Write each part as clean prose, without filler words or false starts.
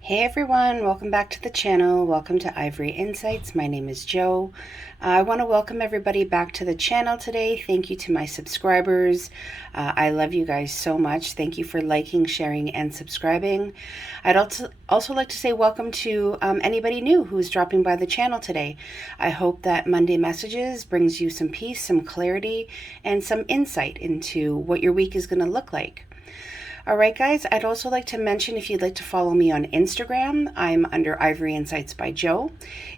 Hey everyone, welcome back to the channel. Welcome to Ivory Insights. My name is Jo. I want to welcome everybody back to the channel today. Thank you to my subscribers. I love you guys so much. Thank you for liking, sharing, and subscribing. I'd also like to say welcome to anybody new who's dropping by the channel today. I hope that Monday Messages brings you some peace, some clarity, and some insight into what your week is going to look like. All right, guys, I'd also like to mention if you'd like to follow me on Instagram, I'm under Ivory Insights by Jo.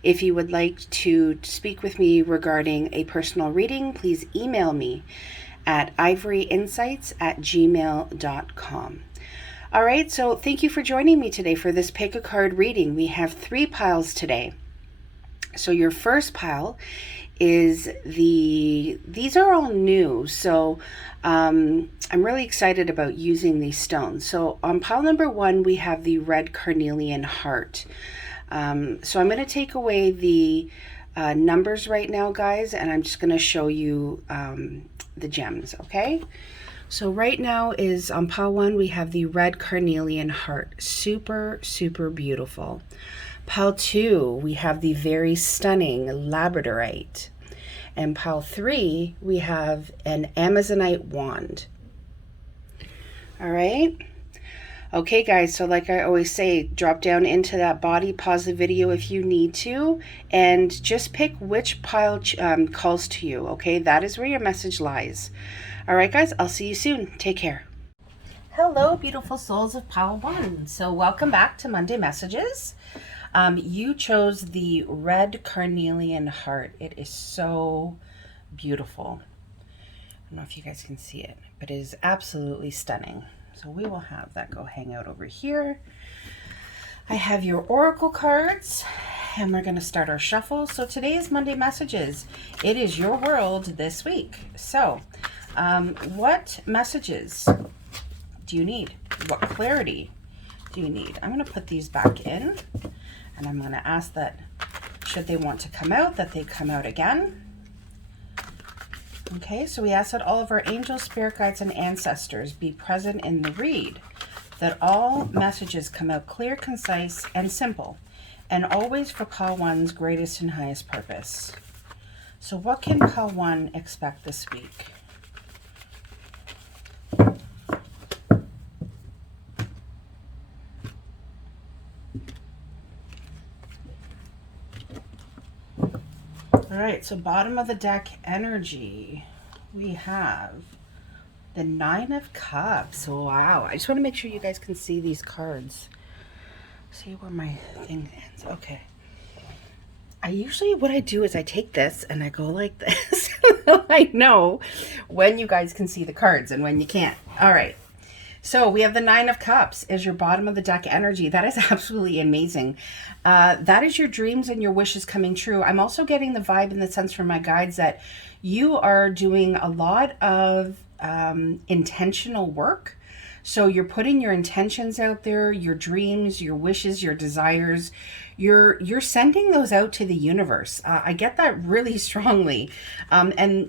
If you would like to speak with me regarding a personal reading, please email me at ivoryinsights@gmail.com. All right, so thank you for joining me today for this pick a card reading. We have 3 piles today. So your first pile is these are all new, so I'm really excited about using these stones. So on pile number 1 we have the red carnelian heart. So I'm going to take away the numbers right now, guys, and I'm just going to show you the gems. Okay, so right now is on pile 1 we have the red carnelian heart. Super beautiful. Pile 2, we have the very stunning labradorite. And pile 3, we have an amazonite wand. All right. Okay, guys, so like I always say, drop down into that body, pause the video if you need to, and just pick which pile calls to you, okay? That is where your message lies. All right, guys, I'll see you soon. Take care. Hello, beautiful souls of pile 1. So welcome back to Monday Messages. You chose the red carnelian heart. It is so beautiful. I don't know if you guys can see it, but it is absolutely stunning. So we will have that go hang out over here. I have your oracle cards, and we're going to start our shuffle. So today is Monday Messages. It is your world this week. So what messages do you need? What clarity do you need? I'm going to put these back in. And I'm going to ask that should they want to come out, that they come out again. Okay, so we ask that all of our angels, spirit guides, and ancestors be present in the read, that all messages come out clear, concise, and simple, and always for pile 1's greatest and highest purpose. So what can pile 1 expect this week? All right, so bottom of the deck energy, we have the 9 of Cups. Wow, I just want to make sure you guys can see these cards. See where my thing ends. Okay. What I do is I take this and I go like this. I know when you guys can see the cards and when you can't. All right. So we have the 9 of Cups as your bottom of the deck energy. That is absolutely amazing. That is your dreams and your wishes coming true. I'm also getting the vibe and the sense from my guides that you are doing a lot of intentional work. So you're putting your intentions out there, your dreams, your wishes, your desires. You're sending those out to the universe. I get that really strongly. And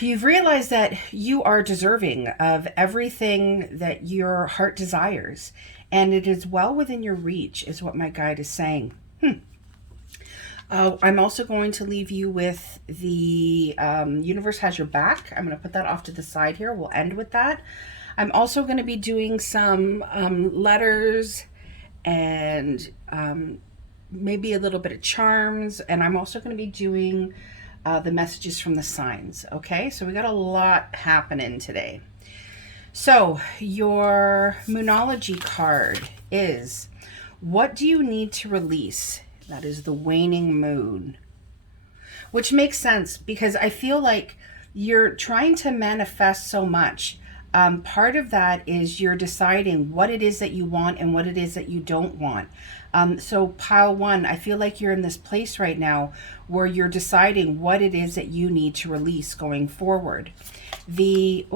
you've realized that you are deserving of everything that your heart desires, and it is well within your reach, is what my guide is saying. I'm also going to leave you with the universe has your back. I'm going to put that off to the side here. We'll end with that. I'm also going to be doing some letters and maybe a little bit of charms, and I'm also going to be doing the messages from the signs. Okay, so we got a lot happening today. So your Moonology card is, what do you need to release? That is the waning moon, which makes sense because I feel like you're trying to manifest so much. Part of that is you're deciding what it is that you want and what it is that you don't want. So pile 1, I feel like you're in this place right now where you're deciding what it is that you need to release going forward. The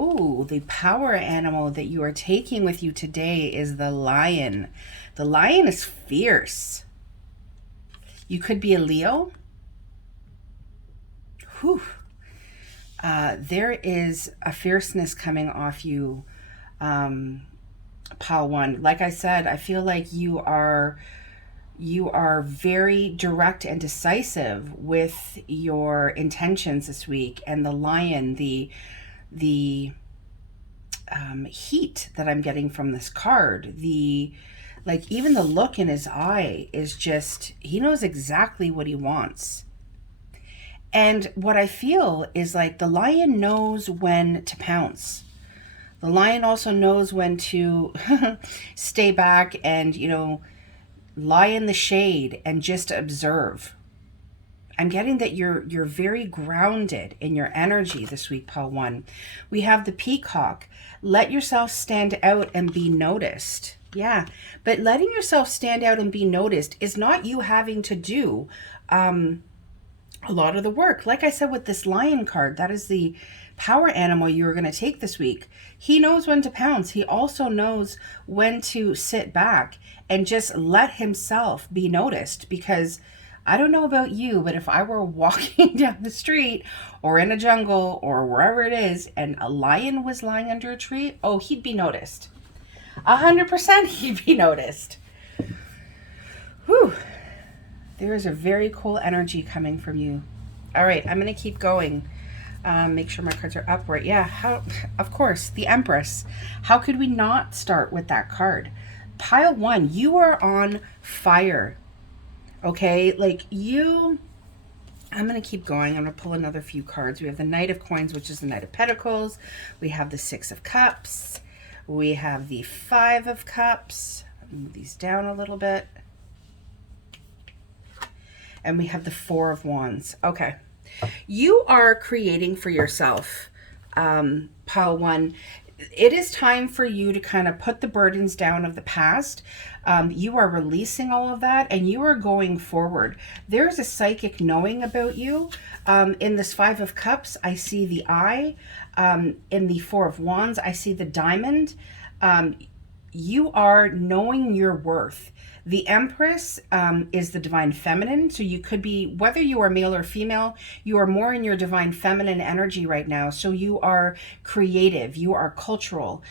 power animal that you are taking with you today is the lion. The lion is fierce. You could be a Leo. Whew. There is a fierceness coming off you pile one. Like I said, I feel like you are very direct and decisive with your intentions this week. And the lion, the heat that I'm getting from this card, the like even the look in his eye is just, he knows exactly what he wants. And what I feel is like the lion knows when to pounce. The lion also knows when to stay back and, lie in the shade and just observe. I'm getting that you're very grounded in your energy this week, Paul One. We have the peacock. Let yourself stand out and be noticed. Yeah, but letting yourself stand out and be noticed is not you having to do a lot of the work. Like I said with this lion card, that is the power animal you are going to take this week. He knows when to pounce. He also knows when to sit back and just let himself be noticed, because I don't know about you, but if I were walking down the street or in a jungle or wherever it is and a lion was lying under a tree, oh, he'd be noticed. 100% he'd be noticed. Whew. There is a very cool energy coming from you. All right, I'm going to keep going. Make sure my cards are upright. Yeah, of course, the Empress. How could we not start with that card? Pile one, you are on fire. Okay, I'm going to keep going. I'm going to pull another few cards. We have the Knight of Coins, which is the Knight of Pentacles. We have the Six of Cups. We have the Five of Cups. I'll move these down a little bit. And we have the Four of Wands. Okay. You are creating for yourself, pile one. It is time for you to kind of put the burdens down of the past. You are releasing all of that and you are going forward. There's a psychic knowing about you. In this Five of Cups, I see the eye. In the Four of Wands, I see the diamond. You are knowing your worth. The Empress is the divine feminine. So you could be, whether you are male or female, you are more in your divine feminine energy right now. So you are creative, you are cultural,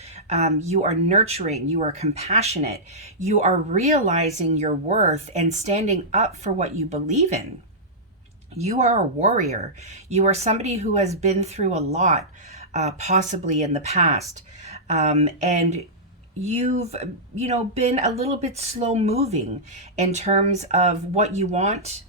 you are nurturing, you are compassionate, you are realizing your worth and standing up for what you believe in. You are a warrior. You are somebody who has been through a lot, possibly in the past. And you've been a little bit slow moving in terms of what you want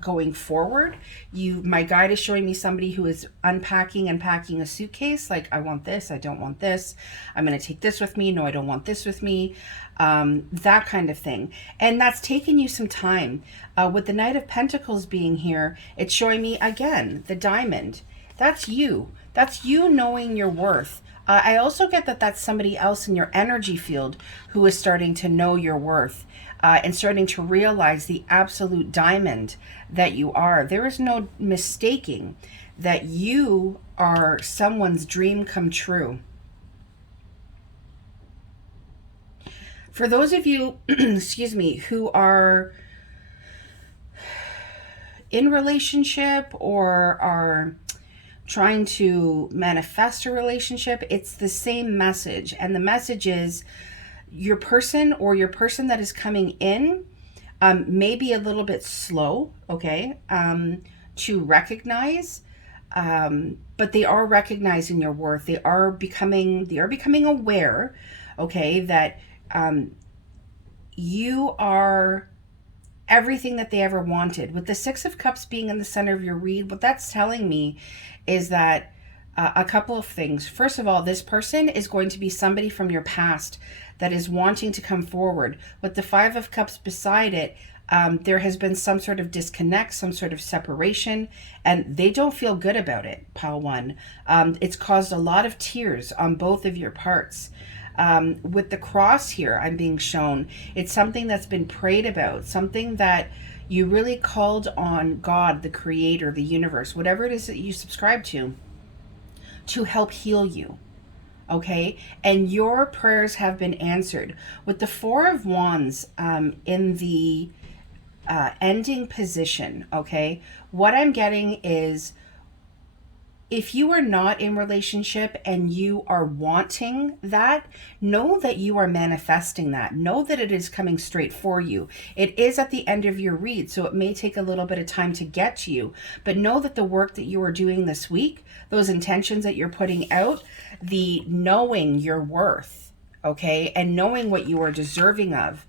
going forward. My guide is showing me somebody who is unpacking and packing a suitcase, like, I want this, I don't want this, I'm going to take this with me, no, I don't want this with me, that kind of thing. And that's taken you some time. With the Knight of Pentacles being here, it's showing me again the diamond. That's you knowing your worth. I also get that that's somebody else in your energy field who is starting to know your worth and starting to realize the absolute diamond that you are. There is no mistaking that you are someone's dream come true. For those of you, excuse me, who are in relationship or are trying to manifest a relationship, it's the same message. And the message is your person that is coming in may be a little bit slow, okay, to recognize, but they are recognizing your worth. They are becoming aware, okay, that you are everything that they ever wanted. With the Six of Cups being in the center of your read, what that's telling me is that a couple of things. First of all, this person is going to be somebody from your past that is wanting to come forward. With the Five of Cups beside it, there has been some sort of disconnect, some sort of separation, and they don't feel good about it, pile one. It's caused a lot of tears on both of your parts. With the cross here, I'm being shown, it's something that's been prayed about, something that you really called on God, the creator, the universe, whatever it is that you subscribe to help heal you. Okay, and your prayers have been answered. With the Four of Wands in the ending position, okay, what I'm getting is if you are not in relationship and you are wanting that, know that you are manifesting that. Know that it is coming straight for you. It is at the end of your read, so it may take a little bit of time to get to you. But know that the work that you are doing this week, those intentions that you're putting out, the knowing your worth, okay, and knowing what you are deserving of,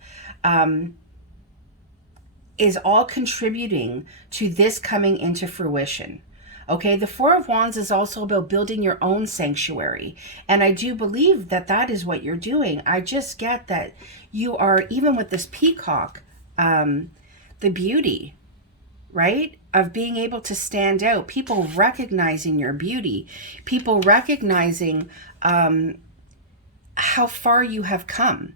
is all contributing to this coming into fruition. Okay, the Four of Wands is also about building your own sanctuary. And I do believe that that is what you're doing. I just get that you are, even with this peacock, the beauty, right, of being able to stand out, people recognizing your beauty, people recognizing how far you have come.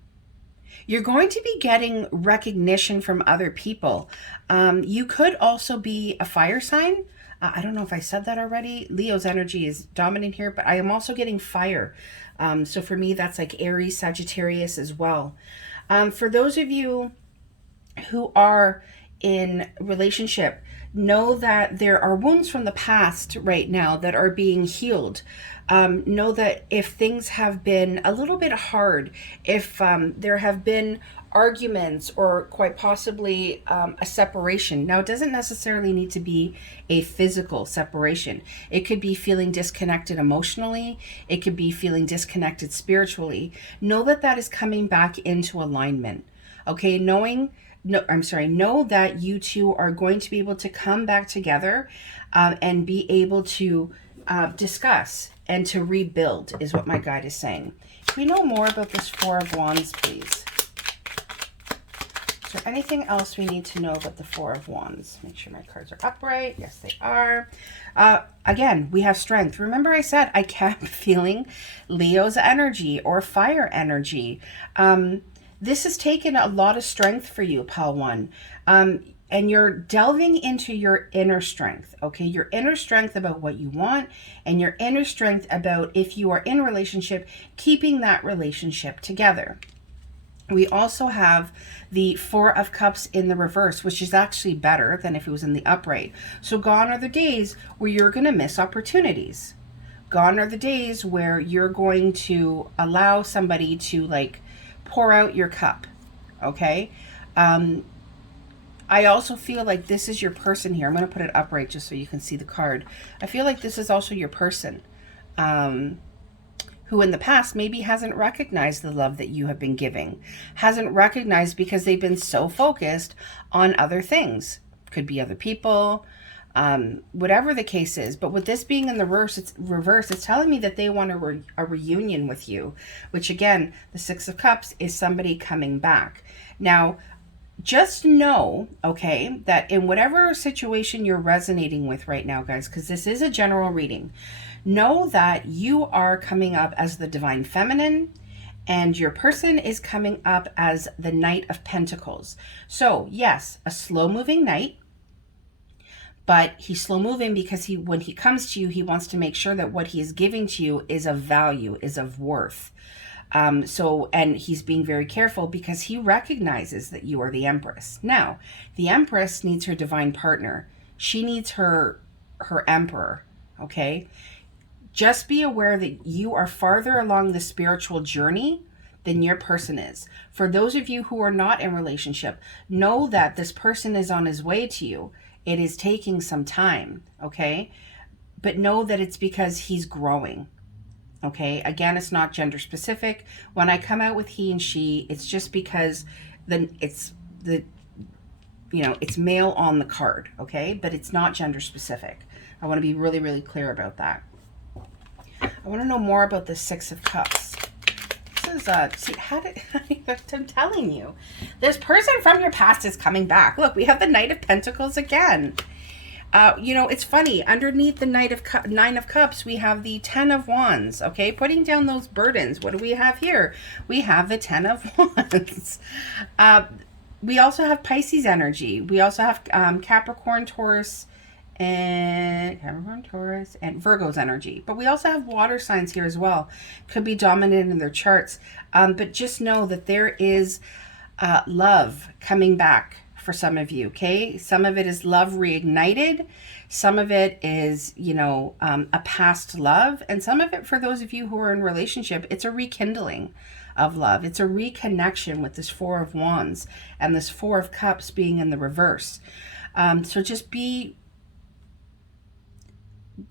You're going to be getting recognition from other people. You could also be a fire sign. I don't know if I said that already. Leo's energy is dominant here, but I am also getting fire. So for me, that's like Aries, Sagittarius as well. For those of you who are in relationship, know that there are wounds from the past right now that are being healed. Know that if things have been a little bit hard, if there have been arguments or quite possibly a separation. Now, it doesn't necessarily need to be a physical separation. It could be feeling disconnected emotionally. It could be feeling disconnected spiritually. Know that that is coming back into alignment. Okay, know that you two are going to be able to come back together and be able to discuss and to rebuild is what my guide is saying. Can we know more about this Four of Wands, please? Is there anything else we need to know about the Four of Wands? Make sure my cards are upright. Yes, they are. Again, we have strength. Remember I said I kept feeling Leo's energy or fire energy. This has taken a lot of strength for you, Pile 1. And you're delving into your inner strength, okay? Your inner strength about what you want and your inner strength about, if you are in a relationship, keeping that relationship together. We also have the Four of Cups in the reverse, which is actually better than if it was in the upright. So gone are the days where you're going to miss opportunities. Gone are the days where you're going to allow somebody to like pour out your cup, okay? I also feel like this is your person here. I'm going to put it upright just so you can see the card. I feel like this is also your person who in the past maybe hasn't recognized the love that you have been giving, hasn't recognized because they've been so focused on other things. Could be other people, whatever the case is. But with this being in the reverse, it's telling me that they want a reunion with you, which again, the Six of Cups is somebody coming back. Now, just know, okay, that in whatever situation you're resonating with right now, guys, because this is a general reading, know that you are coming up as the Divine Feminine and your person is coming up as the Knight of Pentacles. So yes, a slow moving knight, but he's slow moving because when he comes to you, he wants to make sure that what he is giving to you is of value, is of worth. And he's being very careful because he recognizes that you are the Empress. Now, the Empress needs her divine partner. She needs her emperor, okay? Just be aware that you are farther along the spiritual journey than your person is. For those of you who are not in relationship, know that this person is on his way to you. It is taking some time, okay? But know that it's because he's growing. Okay, again, it's not gender specific. When I come out with he and she, it's just because it's male on the card, okay? But it's not gender specific. I want to be really, really clear about that. I want to know more about the Six of Cups. This is, I'm telling you, this person from your past is coming back. Look, we have the Knight of Pentacles again. It's funny. Underneath the Nine of Cups, we have the Ten of Wands, okay? Putting down those burdens. What do we have here? We have the Ten of Wands. We also have Pisces energy. We also have Capricorn, Taurus, and Virgo's energy. But we also have water signs here as well. Could be dominant in their charts. But just know that there is love coming back for some of you, okay? Some of it is love reignited. Some of it is, a past love. And some of it, for those of you who are in relationship, it's a rekindling of love. It's a reconnection with this Four of Wands and this Four of Cups being in the reverse. So just be...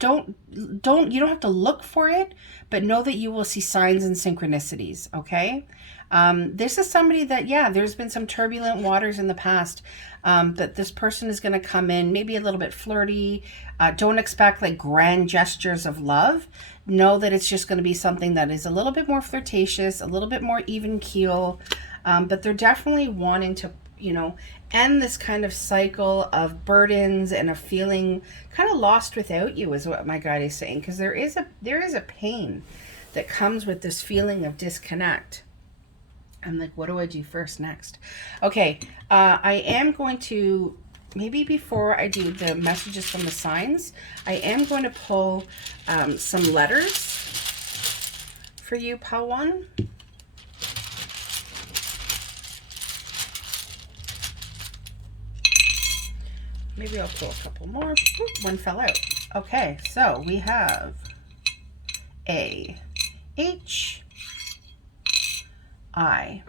you don't have to look for it, but know that you will see signs and synchronicities, okay? This is somebody that, there's been some turbulent waters in the past, but this person is going to come in maybe a little bit flirty. Don't expect like grand gestures of love. Know that it's just going to be something that is a little bit more flirtatious, a little bit more even keel, but they're definitely wanting to, end this kind of cycle of burdens and of feeling kind of lost without you, is what my guide is saying, because there is a pain that comes with this feeling of disconnect. I'm like, what do I do first next? Okay, I am going to, maybe before I do the messages from the signs, I am going to pull some letters for you, pile 1. Maybe I'll pull a couple more. Oop, one fell out. Okay, so we have A, H, I.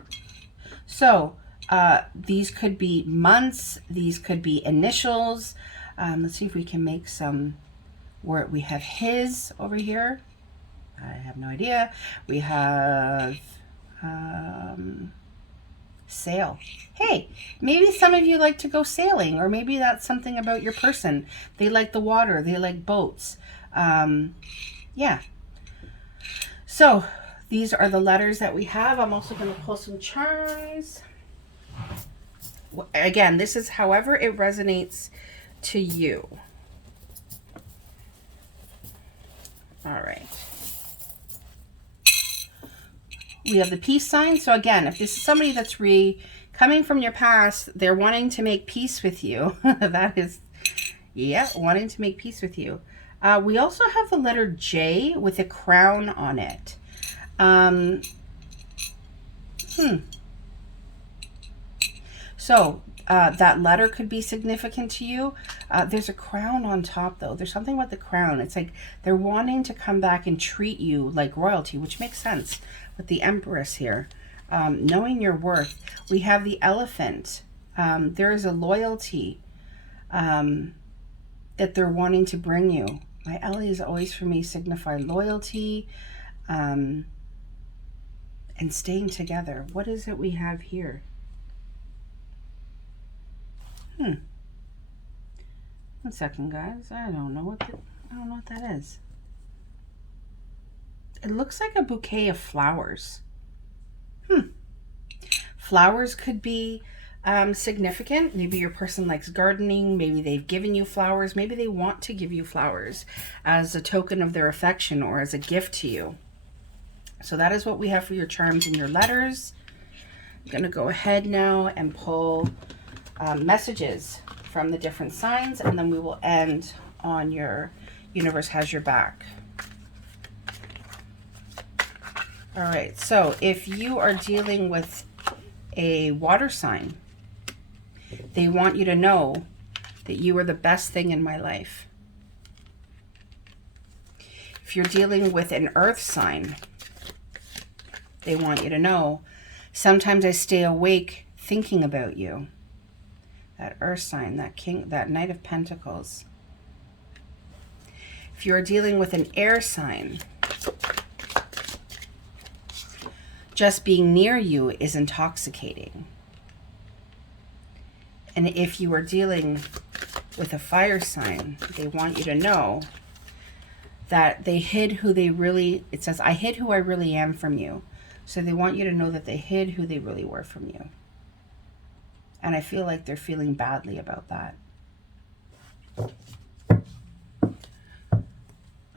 So these could be months. These could be initials. Let's see if we can make some where we have his over here. I have no idea. We have sail. Hey, maybe some of you like to go sailing, or maybe that's something about your person. They like the water. They like boats. Yeah. So these are the letters that we have. I'm also going to pull some charms. Again, this is however it resonates to you. All right. We have the peace sign. So again, if this is somebody that's coming from your past, they're wanting to make peace with you. That is, wanting to make peace with you. We also have the letter J with a crown on it. So that letter could be significant to you. There's a crown on top, though. There's something with the crown. It's like they're wanting to come back and treat you like royalty, which makes sense with the Empress here. Knowing your worth. We have the elephant. There is a loyalty that they're wanting to bring you. My L's always for me signify loyalty and staying together. What is it we have here? One second, guys. I don't know what that is. It looks like a bouquet of flowers. Flowers could be significant. Maybe your person likes gardening. Maybe they've given you flowers. Maybe they want to give you flowers as a token of their affection or as a gift to you. So that is what we have for your charms and your letters. I'm going to go ahead now and pull messages from the different signs, and then we will end on your universe has your back. All right, so if you are dealing with a water sign, they want you to know that you are the best thing in my life. If you're dealing with an earth sign, they want you to know, sometimes I stay awake thinking about you. That earth sign, that Knight of Pentacles. If you're dealing with an air sign, just being near you is intoxicating. And if you are dealing with a fire sign, they want you to know that they hid who they really, it says, I hid who I really am from you. So they want you to know that they hid who they really were from you. And I feel like they're feeling badly about that.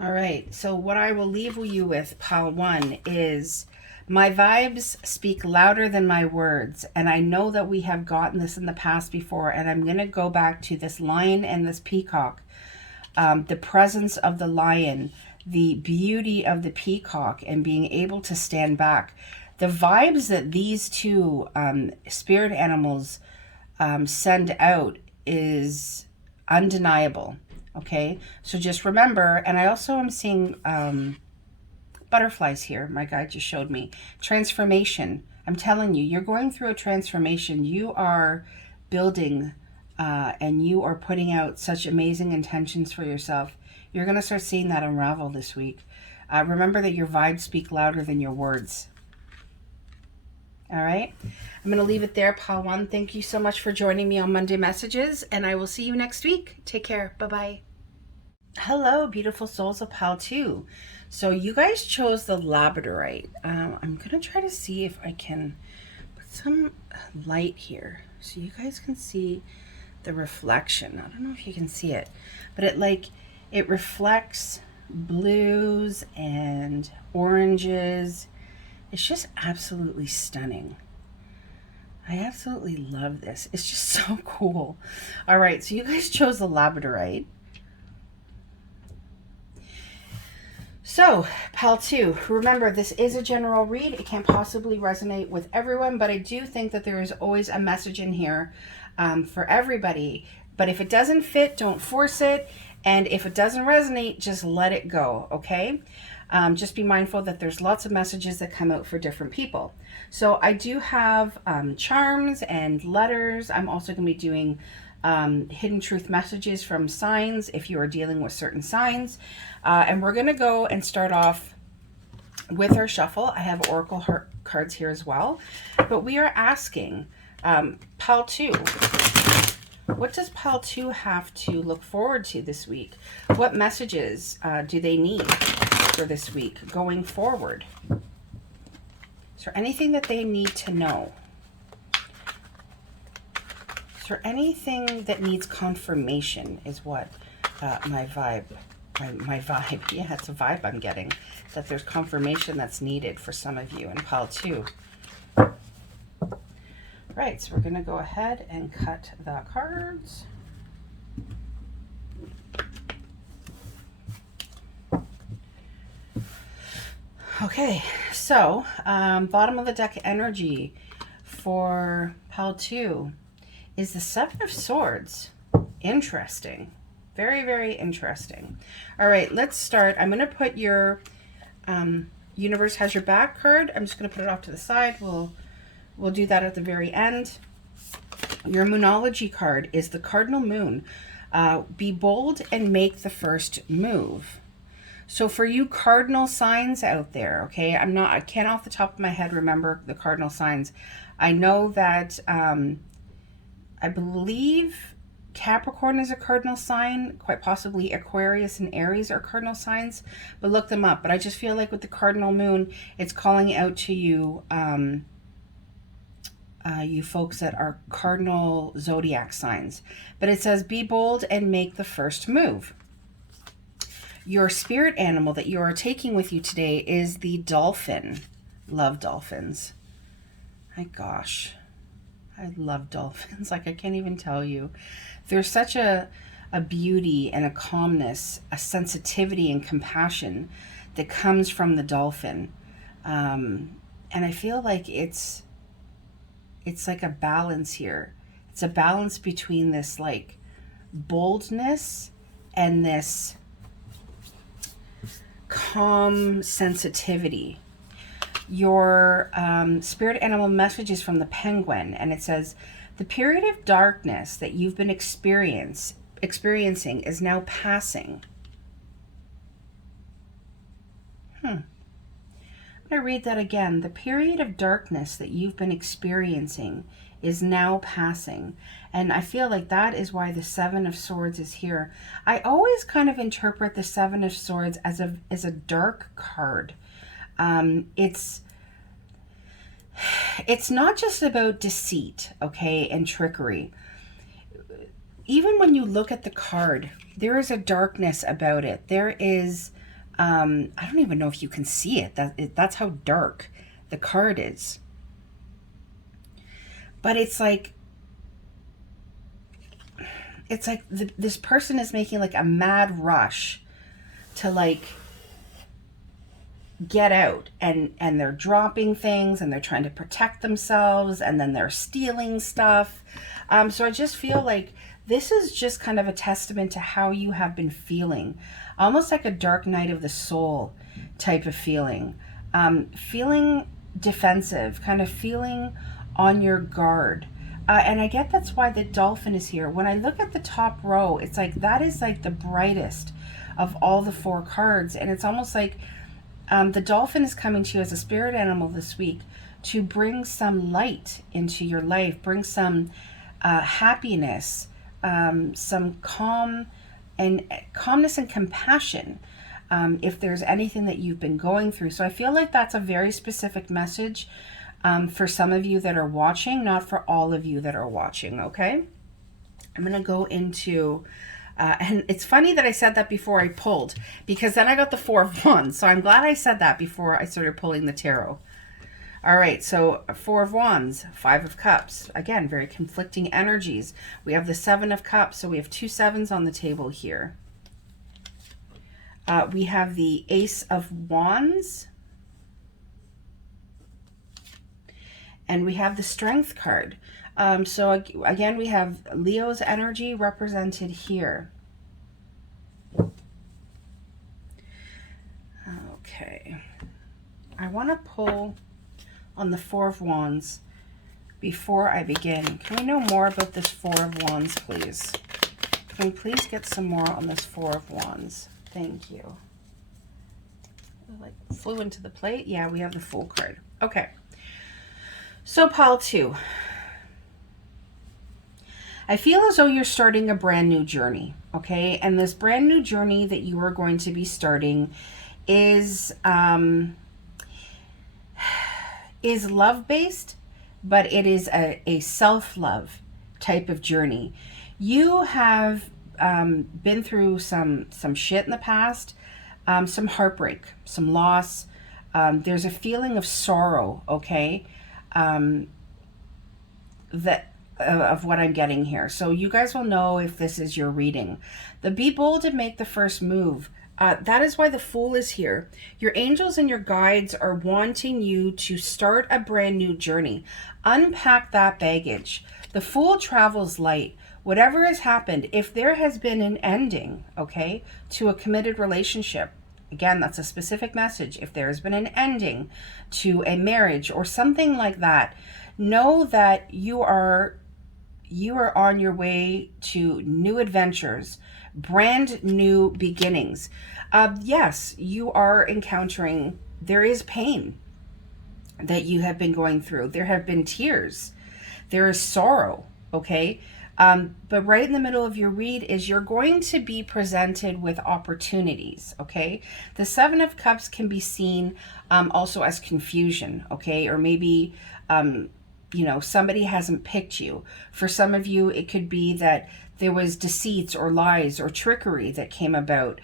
All right, so what I will leave you with, pile 1, is my vibes speak louder than my words. And I know that we have gotten this in the past before, and I'm going to go back to this lion and this peacock. The presence of the lion, the beauty of the peacock, and being able to stand back. The vibes that these two spirit animals send out is undeniable. Okay, so just remember, and I also am seeing butterflies here. My guide just showed me transformation. I'm telling you, you're going through a transformation. You are building and you are putting out such amazing intentions for yourself. You're going to start seeing that unravel this week. Remember that your vibes speak louder than your words. All right. I'm going to leave it there, Pile 1. Thank you so much for joining me on Monday Messages, and I will see you next week. Take care. Bye-bye. Hello, beautiful souls of Pile 2. So you guys chose the labradorite. I'm going to try to see if I can put some light here so you guys can see the reflection. I don't know if you can see it, but it reflects blues and oranges. It's just absolutely stunning. I absolutely love this. It's just so cool. All right, so you guys chose the labradorite. So, Pile 2, remember, this is a general read. It can't possibly resonate with everyone, but I do think that there is always a message in here for everybody. But if it doesn't fit, don't force it. And if it doesn't resonate, just let it go, okay? Just be mindful that there's lots of messages that come out for different people. So I do have charms and letters. I'm also going to be doing hidden truth messages from signs if you are dealing with certain signs. And we're going to go and start off with our shuffle. I have oracle cards here as well. But we are asking Pile 2, what does Pile 2 have to look forward to this week? What messages do they need for this week going forward? Is there anything that they need to know? Is there anything that needs confirmation is what my vibe, yeah, it's a vibe I'm getting, that there's confirmation that's needed for some of you in Pile 2. Right, so we're going to go ahead and cut the cards. Okay, so bottom of the deck energy for Pile 2 is the Seven of Swords. Interesting. Very, very interesting. All right, let's start. I'm going to put your Universe Has Your Back card. I'm just going to put it off to the side. We'll do that at the very end. Your Moonology card is the Cardinal Moon. Be bold and make the first move. So for you cardinal signs out there, okay, I can't off the top of my head remember the cardinal signs. I know that I believe Capricorn is a cardinal sign, quite possibly Aquarius and Aries are cardinal signs, but look them up. But I just feel like with the cardinal moon, it's calling out to you, you folks that are cardinal zodiac signs. But it says, be bold and make the first move. Your spirit animal that you are taking with you today is the dolphin. Love dolphins. My gosh. I love dolphins. Like, I can't even tell you. There's such a beauty and a calmness, a sensitivity and compassion that comes from the dolphin. And I feel like it's like a balance here. It's a balance between this like boldness and this calm sensitivity. Your spirit animal message is from the penguin, and it says, the period of darkness that you've been experiencing is now passing. I'm going to read that again. The period of darkness that you've been experiencing is now passing. And I feel like that is why the Seven of Swords is here. I always kind of interpret the Seven of Swords as a dark card. It's not just about deceit, okay, and trickery. Even when you look at the card, there is a darkness about it. There is, I don't even know if you can see it. That's how dark the card is. But it's like this person is making like a mad rush to like get out, and they're dropping things, and they're trying to protect themselves, and then they're stealing stuff. So I just feel like this is just kind of a testament to how you have been feeling, almost like a dark night of the soul type of feeling. Feeling defensive, kind of feeling on your guard. And I get that's why the dolphin is here. When I look at the top row, it's like that is like the brightest of all the 4 cards. And it's almost like the dolphin is coming to you as a spirit animal this week to bring some light into your life, bring some happiness, some calmness and compassion, if there's anything that you've been going through. So I feel like that's a very specific message for some of you that are watching, not for all of you that are watching, okay? I'm going to go into... and it's funny that I said that before I pulled, because then I got the 4 of Wands. So I'm glad I said that before I started pulling the tarot. All right, so 4 of Wands, 5 of Cups. Again, very conflicting energies. We have the 7 of Cups, so we have 2 7s on the table here. We have the Ace of Wands. And we have the Strength card. So again, we have Leo's energy represented here. Okay. I want to pull on the 4 of Wands before I begin. Can we know more about this 4 of Wands, please? Can we please get some more on this 4 of Wands? Thank you. Like flew into the plate. Yeah, we have the Fool card. Okay. So pile 2. I feel as though you're starting a brand new journey, okay? And this brand new journey that you are going to be starting is love-based, but it is a self-love type of journey. You have been through some shit in the past, some heartbreak, some loss. There's a feeling of sorrow, okay? Of what I'm getting here. So you guys will know if this is your reading. The be bold and make the first move. That is why the Fool is here. Your angels and your guides are wanting you to start a brand new journey. Unpack that baggage. The Fool travels light. Whatever has happened, if there has been an ending, okay, to a committed relationship, again, that's a specific message. If there has been an ending to a marriage or something like that, know that you are on your way to new adventures, brand new beginnings. Yes, you are encountering, there is pain that you have been going through. There have been tears. There is sorrow, okay? But right in the middle of your read is you're going to be presented with opportunities, okay? The 7 of Cups can be seen also as confusion, okay? Or maybe, you know, somebody hasn't picked you. For some of you, it could be that there was deceits or lies or trickery that came about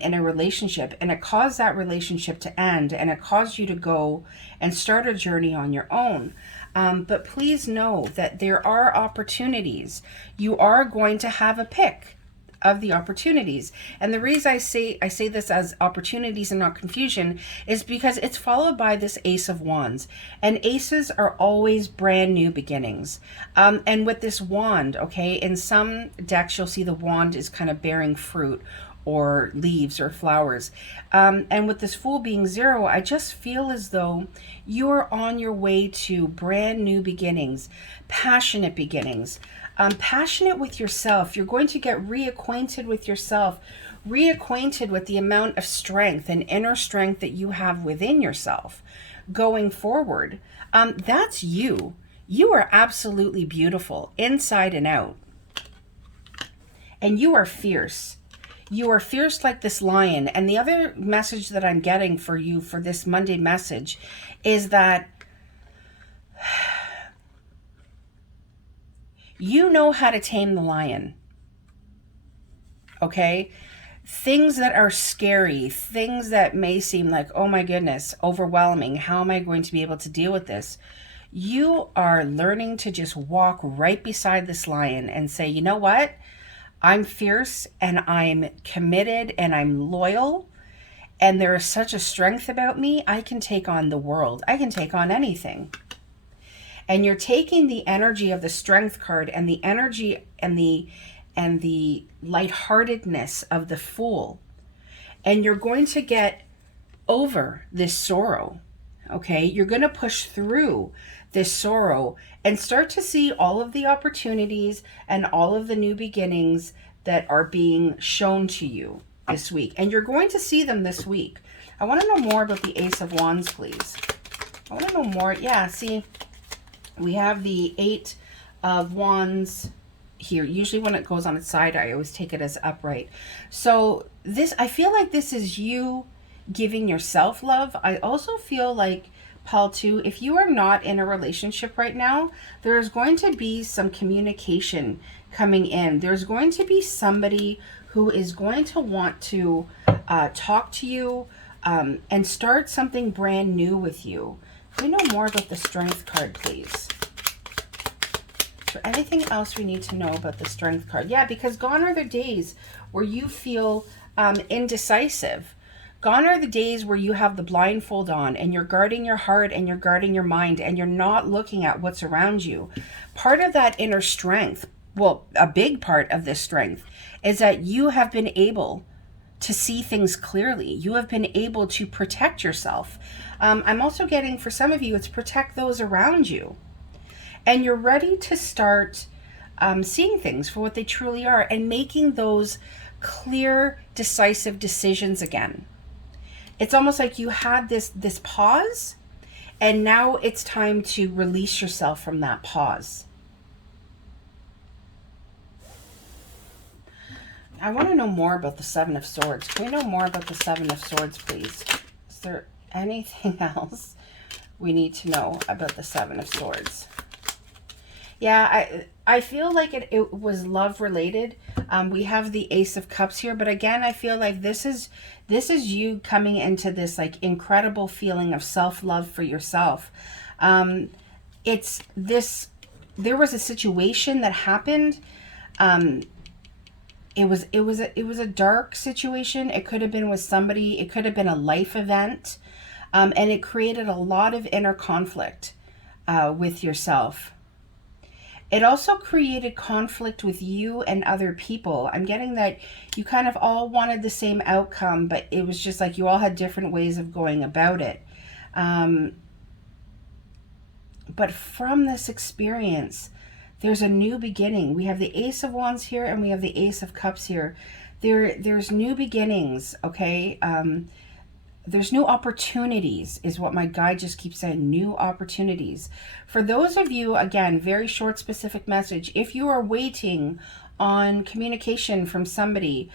in a relationship, and it caused that relationship to end, and it caused you to go and start a journey on your own. But please know that there are opportunities. You are going to have a pick of the opportunities. And the reason I say this as opportunities and not confusion is because it's followed by this Ace of Wands. And aces are always brand new beginnings. And with this wand, okay, in some decks you'll see the wand is kind of bearing fruit or leaves or flowers. And with this Fool being 0, I just feel as though you are on your way to brand new beginnings, passionate beginnings, passionate with yourself. You're going to get reacquainted with yourself, reacquainted with the amount of strength and inner strength that you have within yourself going forward. That's you. You are absolutely beautiful inside and out. And you are fierce. You are fierce like this lion. And the other message that I'm getting for you for this Monday message is that you know how to tame the lion. Okay? Things that are scary, things that may seem like, oh my goodness, overwhelming. How am I going to be able to deal with this? You are learning to just walk right beside this lion and say, you know what? I'm fierce and I'm committed and I'm loyal And there is such a strength about me. I can take on the world. I can take on anything. And you're taking the energy of the Strength card and the energy and the lightheartedness of the Fool. And you're going to get over this sorrow. Okay? You're going to push through this sorrow and start to see all of the opportunities and all of the new beginnings that are being shown to you this week. And you're going to see them this week. I want to know more about the Ace of Wands, please. I want to know more. Yeah, see, we have the Eight of Wands here. Usually when it goes on its side, I always take it as upright. So this, I feel like this is you giving yourself love. I also feel like, Paul, too, if you are not in a relationship right now, there is going to be some communication coming in. There's going to be somebody who is going to want to talk to you and start something brand new with you. Can we know more about the Strength card, please? Is there anything else we need to know about the Strength card? Yeah, because gone are the days where you feel indecisive. Gone are the days where you have the blindfold on and you're guarding your heart and you're guarding your mind and you're not looking at what's around you. Part of that inner strength, well, a big part of this strength, is that you have been able to see things clearly. You have been able to protect yourself. I'm also getting, for some of you, it's protect those around you. And you're ready to start seeing things for what they truly are and making those clear, decisive decisions again. It's almost like you had this pause, and now it's time to release yourself from that pause. I want to know more about the Seven of Swords. Can we know more about the Seven of Swords, please? Is there anything else we need to know about the Seven of Swords? Yeah, I feel like it was love related. We have the Ace of Cups here, but again, I feel like this is you coming into this like incredible feeling of self-love for yourself. It's this, there was a situation that happened. It was a dark situation. It could have been with somebody. It could have been a life event, and it created a lot of inner conflict with yourself. It also created conflict with you and other people. I'm getting that you kind of all wanted the same outcome, but it was just like you all had different ways of going about it. But from this experience, there's a new beginning. We have the Ace of Wands here and we have the Ace of Cups here. There's new beginnings, okay? There's new opportunities is what my guide just keeps saying, new opportunities. For those of you, again, very short, specific message. If you are waiting on communication from somebody,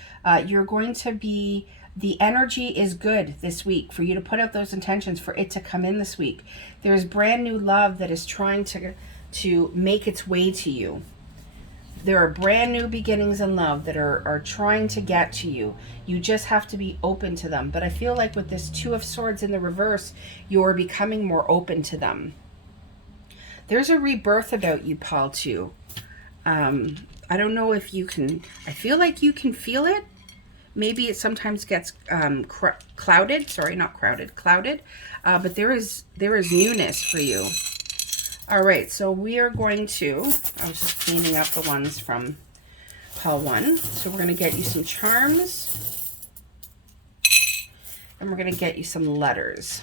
you're going to be, the energy is good this week for you to put out those intentions for it to come in this week. There's brand new love that is trying to make its way to you. There are brand new beginnings in love that are trying to get to you. You just have to be open to them. But I feel like with this Two of Swords in the reverse, you're becoming more open to them. There's a rebirth about you, Paul, too. I don't know if you can, I feel like you can feel it. Maybe it sometimes gets clouded. Sorry, not crowded, clouded. But there is newness for you. All right, so we are going to, I was just cleaning up the ones from Pile 1. So we're going to get you some charms. And we're going to get you some letters.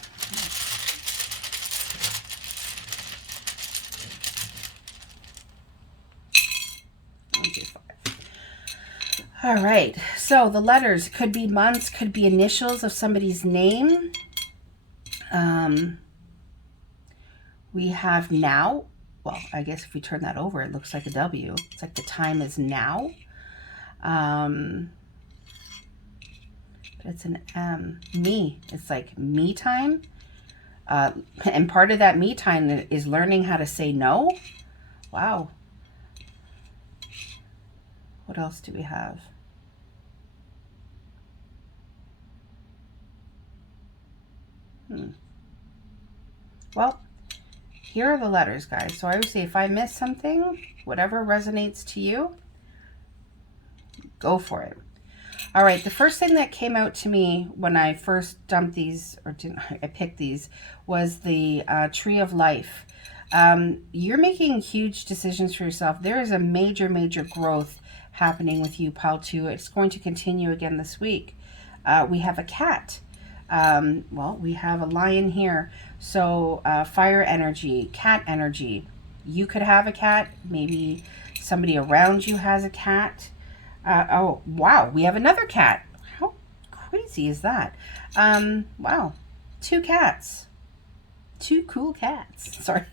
All right, so the letters could be months, could be initials of somebody's name. We have now. Well, I guess if we turn that over, it looks like a W. It's like the time is now. But it's an M. Me. It's like me time. And part of that me time is learning how to say no. Wow. What else do we have? Well, here are the letters, guys. So I would say if I miss something, whatever resonates to you, go for it. All right, the first thing that came out to me when I first dumped these, or didn't, I picked these, was the Tree of Life. You're making huge decisions for yourself. There is a major, major growth happening with you, pile 2. It's going to continue again this week. We have a cat. Well, we have a lion here. So fire energy, cat energy. You could have a cat. Maybe somebody around you has a cat. Oh, wow, we have another cat. How crazy is that? Wow, 2 cats. 2 cool cats. Sorry.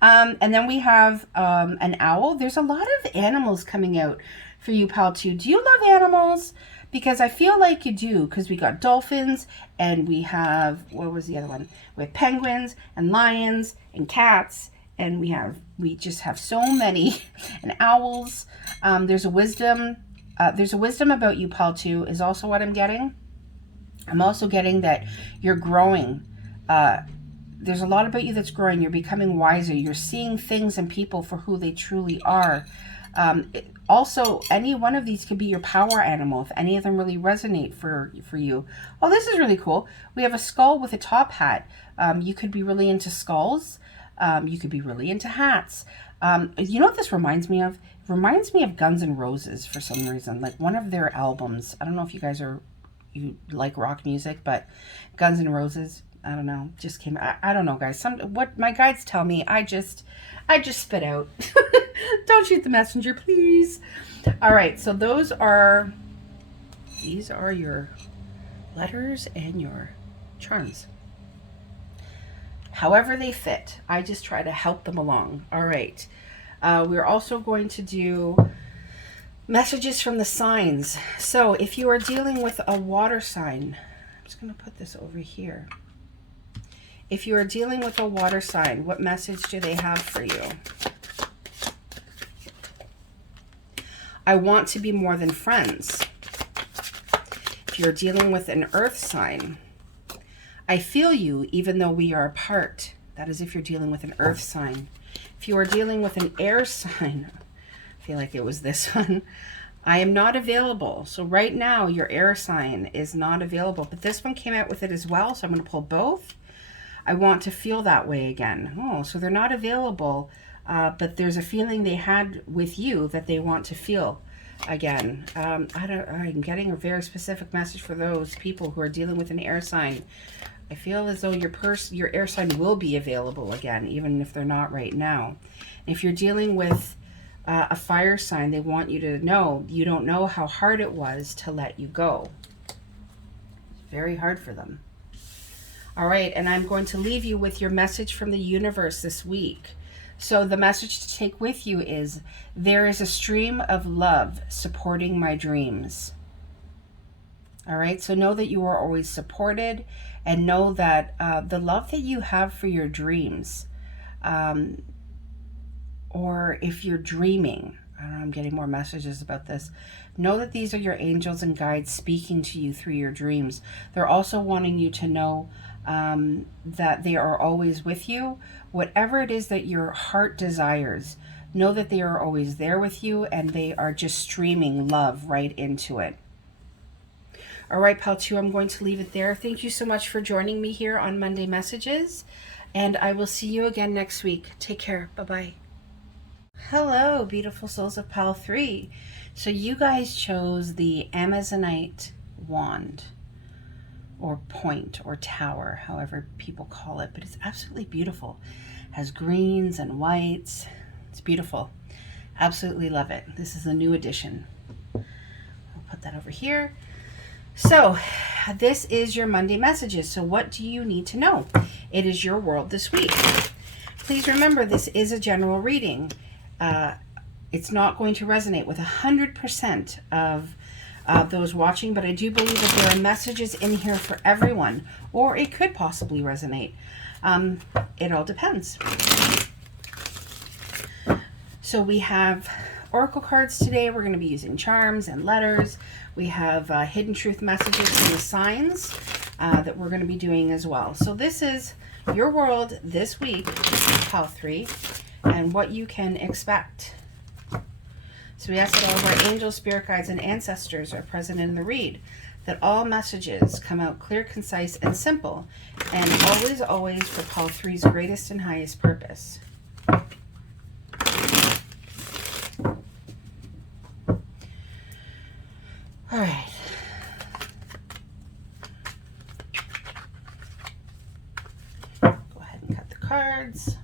And then we have an owl. There's a lot of animals coming out for you, pal 2. Do you love animals? Because I feel like you do, because we got dolphins, and we have, what was the other one? We have penguins and lions and cats, and we just have so many, and owls. There's a wisdom about you, pal 2, is also what I'm getting. I'm also getting that you're growing. There's a lot about you that's growing. You're becoming wiser. You're seeing things and people for who they truly are. Also, any one of these could be your power animal, if any of them really resonate for you. Oh, this is really cool. We have a skull with a top hat. You could be really into skulls. You could be really into hats. You know what this reminds me of? It reminds me of Guns N' Roses for some reason. Like one of their albums. I don't know if you guys you like rock music, but Guns N' Roses, I don't know, just came. I don't know, guys. What my guides tell me, I just spit out. Don't shoot the messenger, please. All right, so these are your letters and your charms. However they fit. I just try to help them along. All right. We're also going to do messages from the signs. So if you are dealing with a water sign, I'm just going to put this over here. If you are dealing with a water sign, what message do they have for you? I want to be more than friends. If you're dealing with an earth sign, I feel you even though we are apart. That is if you're dealing with an earth sign. If you are dealing with an air sign, I feel like it was this one. I am not available. So right now your air sign is not available, but this one came out with it as well. So I'm going to pull both. I want to feel that way again. Oh, so they're not available, but there's a feeling they had with you that they want to feel again. I'm getting a very specific message for those people who are dealing with an air sign. I feel as though your air sign will be available again, even if they're not right now. If you're dealing with a fire sign, they want you to know you don't know how hard it was to let you go. It's very hard for them. All right, and I'm going to leave you with your message from the universe this week. So the message to take with you is, there is a stream of love supporting my dreams. All right, so know that you are always supported, and know that the love that you have for your dreams, or if you're dreaming, I don't know, I'm getting more messages about this. Know that these are your angels and guides speaking to you through your dreams. They're also wanting you to know that they are always with you. Whatever it is that your heart desires, know that they are always there with you, and they are just streaming love right into it. All right, pal 2, I'm going to leave it there. Thank you so much for joining me here on Monday Messages, and I will see you again next week. Take care. Bye-bye. Hello, beautiful souls of pal 3. So you guys chose the Amazonite wand, or point, or tower, however people call it, but it's absolutely beautiful. It has greens and whites. It's beautiful. Absolutely love it. This is a new edition. I'll put that over here. So this is your Monday Messages. So what do you need to know? It is your world this week. Please remember, this is a general reading. It's not going to resonate with 100% of those watching, but I do believe that there are messages in here for everyone, or it could possibly resonate. It all depends. So we have oracle cards today. We're going to be using charms and letters. We have hidden truth messages and the signs that we're going to be doing as well. So this is your world this week, pal 3, and what you can expect. So we ask that all of our angels, spirit guides, and ancestors are present in the read, that all messages come out clear, concise, and simple, and always, always for Pile 3's greatest and highest purpose. All right. Go ahead and cut the cards.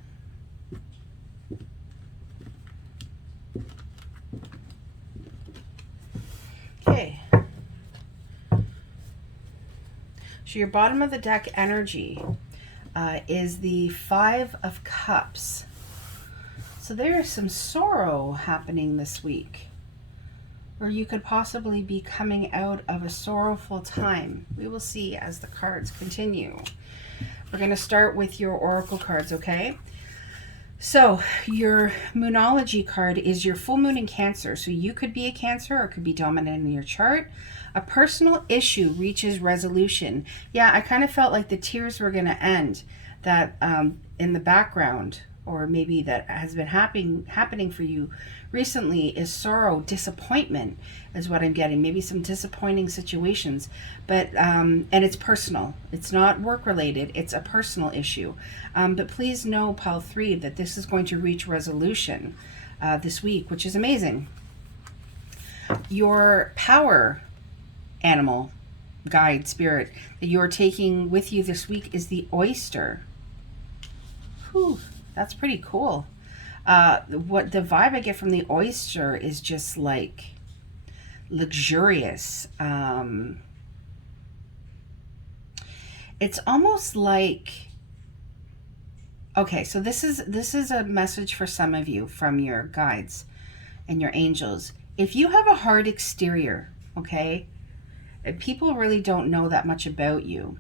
Okay. So your bottom of the deck energy is the Five of Cups. So there is some sorrow happening this week, or you could possibly be coming out of a sorrowful time. We will see as the cards continue. We're going to start with your oracle cards, okay? So your Moonology card is your full moon in Cancer. So you could be a Cancer or it could be dominant in your chart. A personal issue reaches resolution. Yeah, I kind of felt like the tears were going to end. That in the background, or maybe that has been happening for you recently, is sorrow, disappointment is what I'm getting. Maybe some disappointing situations, but and it's personal. It's not work related. It's a personal issue. But please know, Pile 3, that this is going to reach resolution this week, which is amazing. Your power animal, guide, spirit that you're taking with you this week is the oyster. Whew, that's pretty cool. What the vibe I get from the oyster is just like luxurious. It's almost like, okay, so this is a message for some of you from your guides and your angels. If you have a hard exterior, okay, and people really don't know that much about you,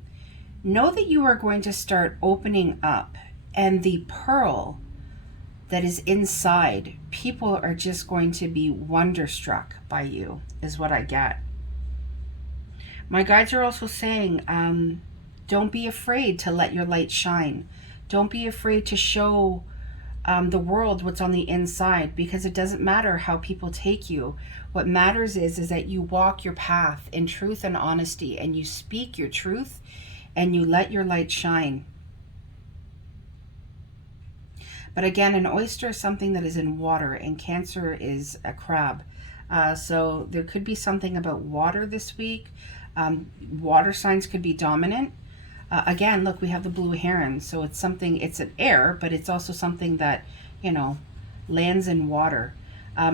know that you are going to start opening up, and the pearl that is inside, people are just going to be wonderstruck by you, is what I get. My guides are also saying, don't be afraid to let your light shine. Don't be afraid to show the world what's on the inside, because it doesn't matter how people take you. What matters is that you walk your path in truth and honesty, and you speak your truth, and you let your light shine. But again, an oyster is something that is in water, and Cancer is a crab. So there could be something about water this week. Water signs could be dominant. Again, look, we have the blue heron. So it's something, it's an air, but it's also something that, you know, lands in water.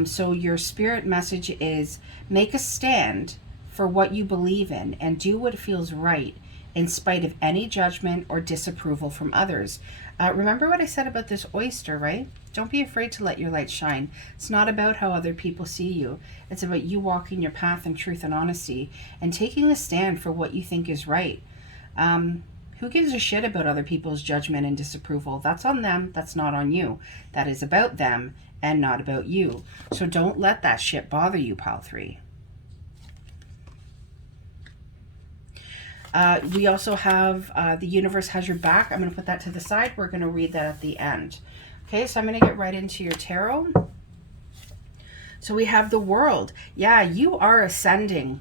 So your spirit message is make a stand for what you believe in and do what feels right in spite of any judgment or disapproval from others. Remember what I said about this oyster, right? Don't be afraid to let your light shine. It's not about how other people see you. It's about you walking your path in truth and honesty and taking a stand for what you think is right. Who gives a shit about other people's judgment and disapproval? That's on them. That's not on you. That is about them and not about you. So don't let that shit bother you, Pile 3. We also have the universe has your back. I'm going to put that to the side. We're going to read that at the end. Okay, so I'm going to get right into your tarot. So we have the world. Yeah, you are ascending.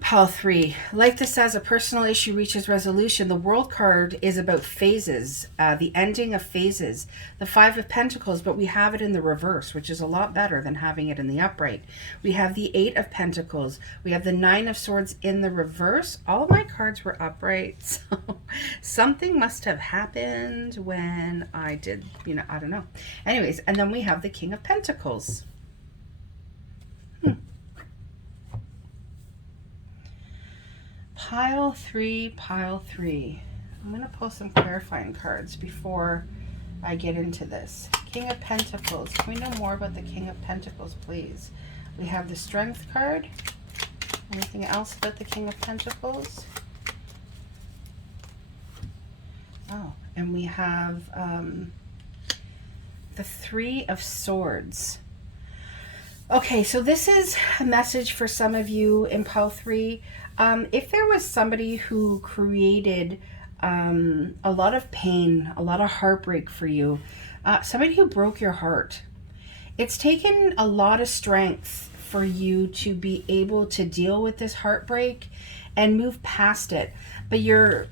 Pile 3. Like this says, a personal issue reaches resolution. The world card is about phases, the ending of phases. The 5 of Pentacles, but we have it in the reverse, which is a lot better than having it in the upright. We have the 8 of Pentacles. We have the 9 of Swords in the reverse. All of my cards were upright, so something must have happened when I did, you know, I don't know. Anyways, and then we have the King of Pentacles. Pile 3, Pile 3. I'm going to pull some clarifying cards before I get into this. King of Pentacles. Can we know more about the King of Pentacles, please? We have the Strength card. Anything else about the King of Pentacles? Oh, and we have the 3 of Swords. Okay, so this is a message for some of you in Pile 3. If there was somebody who created a lot of pain, a lot of heartbreak for you, somebody who broke your heart, It's taken a lot of strength for you to be able to deal with this heartbreak and move past it. But your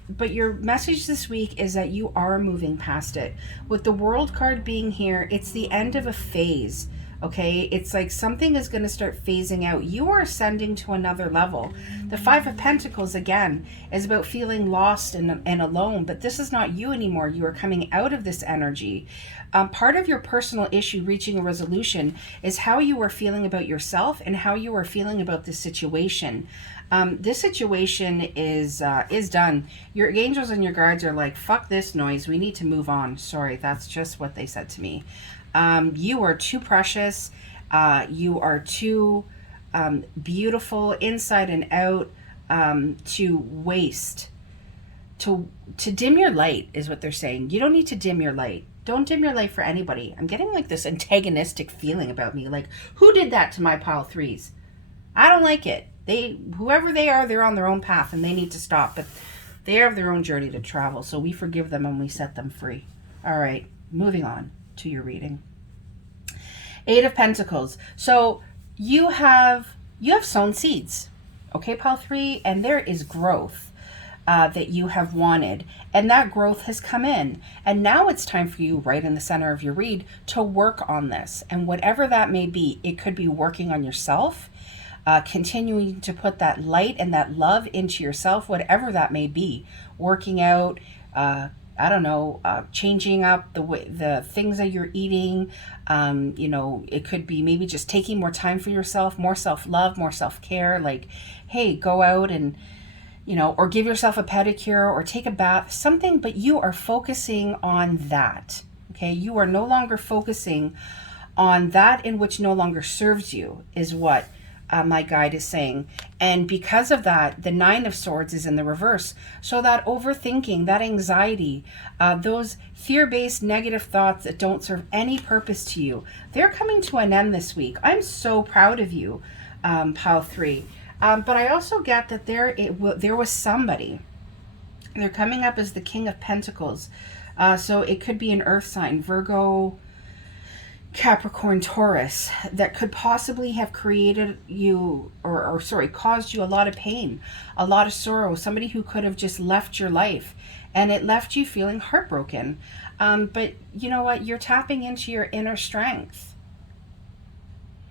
message this week is that you are moving past it. With the World card being here, it's the end of a phase. Okay, it's like something is going to start phasing out. You are ascending to another level. The Five of Pentacles, again, is about feeling lost and alone, but this is not you anymore. You are coming out of this energy. Part of your personal issue reaching a resolution is how you are feeling about yourself and how you are feeling about this situation. This situation is done. Your angels and your guides are like, fuck this noise. We need to move on. Sorry, that's just what they said to me. You are too precious. You are too beautiful inside and out to waste. To dim your light is what they're saying. You don't need to dim your light. Don't dim your light for anybody. I'm getting like this antagonistic feeling about me. Like, who did that to my pile threes? I don't like it. Whoever they are, they're on their own path and they need to stop. But they have their own journey to travel. So we forgive them and we set them free. All right, moving on to your reading. Eight of Pentacles. So you have sown seeds, okay, pile three, and there is growth that you have wanted, and that growth has come in, and now it's time for you, right in the center of your read, to work on this. And whatever that may be, it could be working on yourself, continuing to put that light and that love into yourself, whatever that may be, working out, I don't know, changing up the things that you're eating. It could be maybe just taking more time for yourself, more self-love, more self-care. Like, hey, go out and, or give yourself a pedicure or take a bath, something, but you are focusing on that. Okay. You are no longer focusing on that in which no longer serves you, is what my guide is saying. And because of that, the Nine of Swords is in the reverse. So that overthinking, that anxiety, those fear-based negative thoughts that don't serve any purpose to you, they're coming to an end this week. I'm so proud of you, pile three. But I also get that there was somebody. They're coming up as the King of Pentacles. So it could be an earth sign, Virgo, Capricorn, Taurus, that could possibly have created you caused you a lot of pain, a lot of sorrow, somebody who could have just left your life and it left you feeling heartbroken. But you know what? You're tapping into your inner strength.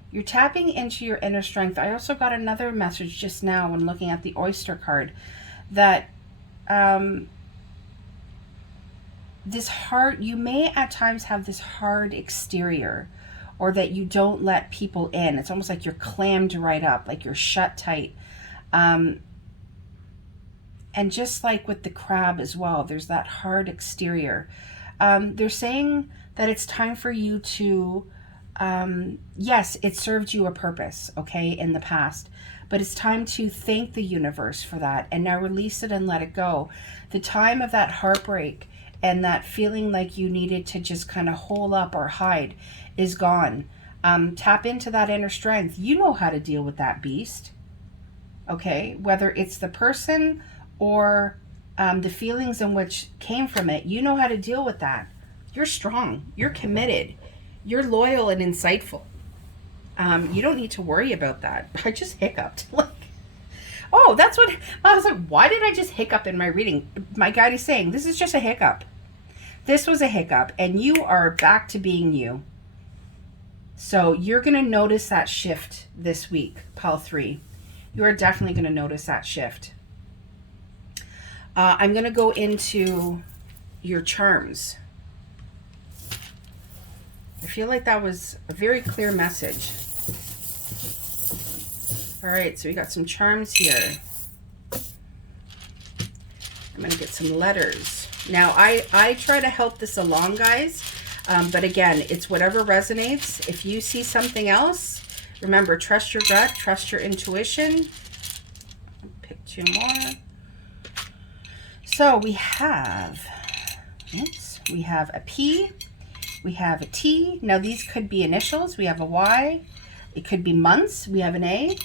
You're tapping into your inner strength. I also got another message just now when looking at the Oyster card that you may at times have this hard exterior, or that you don't let people in. It's almost like you're clammed right up, like you're shut tight. And just like with the crab as well, there's that hard exterior. They're saying that it's time for you to, yes, it served you a purpose, okay, in the past, but it's time to thank the universe for that and now release it and let it go. The time of that heartbreak and that feeling like you needed to just kind of hole up or hide is gone. Tap into that inner strength. You know how to deal with that beast, okay? Whether it's the person or the feelings in which came from it, you know how to deal with that. You're strong. You're committed. You're loyal and insightful. You don't need to worry about that. I just hiccuped. Oh, that's what I was like. Why did I just hiccup in my reading? My guide is saying this is just a hiccup. This was a hiccup, and you are back to being you. So you're going to notice that shift this week, pile three. You are definitely going to notice that shift. I'm going to go into your charms. I feel like that was a very clear message. All right, so we got some charms here. I'm going to get some letters. Now, I try to help this along, guys. But again, it's whatever resonates. If you see something else, remember, trust your gut, trust your intuition. Pick two more. So we have a P, we have a T. Now these could be initials. We have a Y. It could be months. We have an A.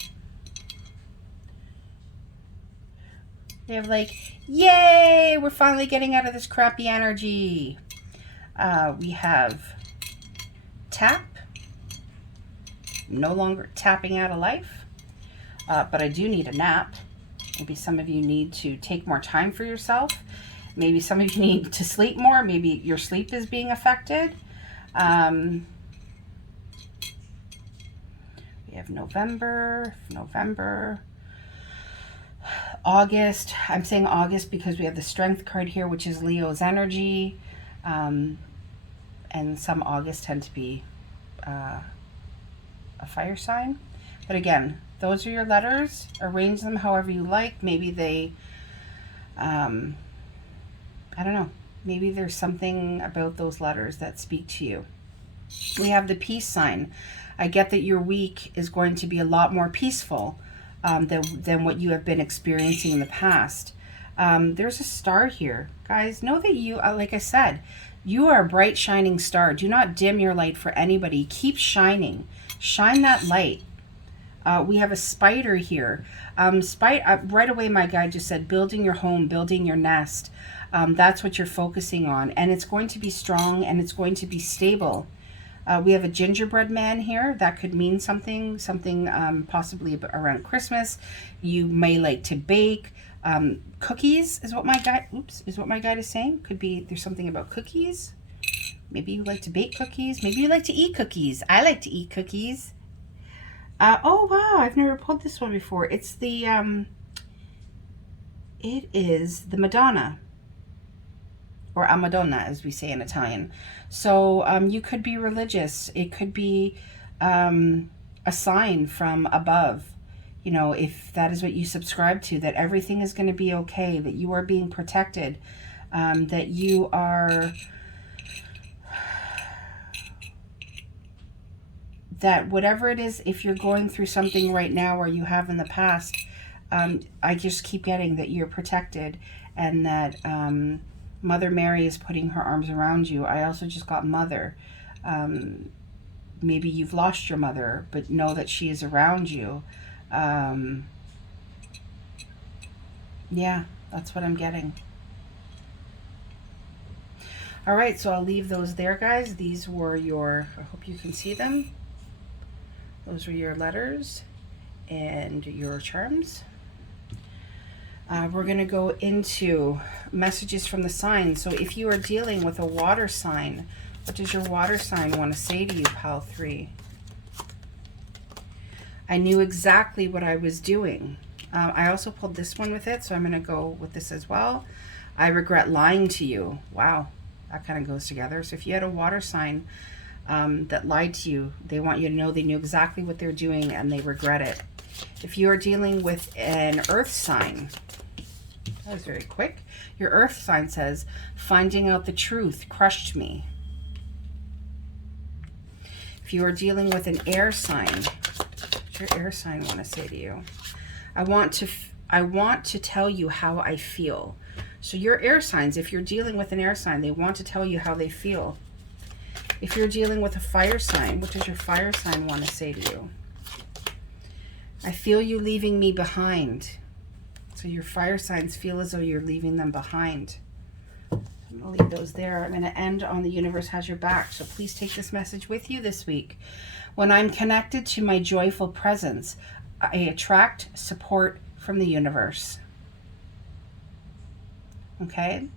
They have like, yay, we're finally getting out of this crappy energy. We have tap, no longer tapping out of life, but I do need a nap. Maybe some of you need to take more time for yourself. Maybe some of you need to sleep more. Maybe your sleep is being affected. We have November, August. I'm saying August because we have the Strength card here, which is Leo's energy. And some August tend to be a fire sign. But again, those are your letters. Arrange them however you like. Maybe they, I don't know. Maybe there's something about those letters that speak to you. We have the peace sign. I get that your week is going to be a lot more peaceful than what you have been experiencing in the past. There's a star here. Guys, know that you, like I said, you are a bright, shining star. Do not dim your light for anybody. Keep shining. Shine that light. We have a spider here. Right away, my guide just said, building your home, building your nest. That's what you're focusing on. And it's going to be strong and it's going to be stable. We have a gingerbread man here. That could mean something possibly around Christmas. You may like to bake. Cookies is what my guide, is saying. Could be, there's something about cookies. Maybe you like to bake cookies. Maybe you like to eat cookies. I like to eat cookies. Oh, wow. I've never pulled this one before. It's the, it is the Madonna. Or a Madonna, as we say in Italian. So you could be religious. It could be a sign from above. You know, if that is what you subscribe to, that everything is going to be okay, that you are being protected, that you are, that whatever it is, if you're going through something right now or you have in the past, I just keep getting that you're protected and that Mother Mary is putting her arms around you. I also just got Mother. Maybe you've lost your mother, but know that she is around you. Yeah, that's what I'm getting. All right, so I'll leave those there, guys. These were your, I hope you can see them. Those were your letters and your charms. We're going to go into messages from the signs. So if you are dealing with a water sign, what does your water sign want to say to you, pile 3? I knew exactly what I was doing. I also pulled this one with it, so I'm going to go with this as well. I regret lying to you. Wow, that kind of goes together. So if you had a water sign that lied to you, they want you to know they knew exactly what they're doing and they regret it. If you are dealing with an earth sign, that was very quick. Your earth sign says, finding out the truth crushed me. If you are dealing with an air sign, what does your air sign want to say to you? I want to tell you how I feel. So your air signs, if you're dealing with an air sign, they want to tell you how they feel. If you're dealing with a fire sign, what does your fire sign want to say to you? I feel you leaving me behind. So your fire signs feel as though you're leaving them behind. I'm going to leave those there. I'm going to end on the universe has your back. So please take this message with you this week. When I'm connected to my joyful presence, I attract support from the universe. Okay?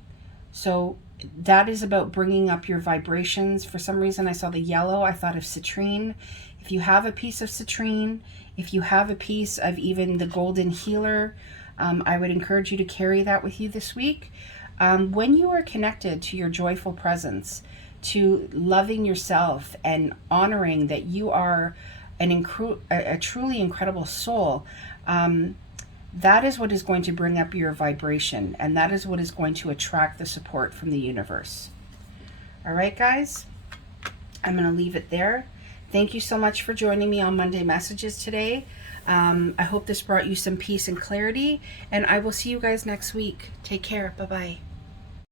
So that is about bringing up your vibrations. For some reason, I saw the yellow. I thought of citrine. If you have a piece of citrine, if you have a piece of even the golden healer, I would encourage you to carry that with you this week. When you are connected to your joyful presence, to loving yourself and honoring that you are a truly incredible soul, that is what is going to bring up your vibration, and that is what is going to attract the support from the universe. All right, guys, I'm going to leave it there. Thank you so much for joining me on Monday Messages today. I hope this brought you some peace and clarity, and I will see you guys next week. Take care. Bye-bye.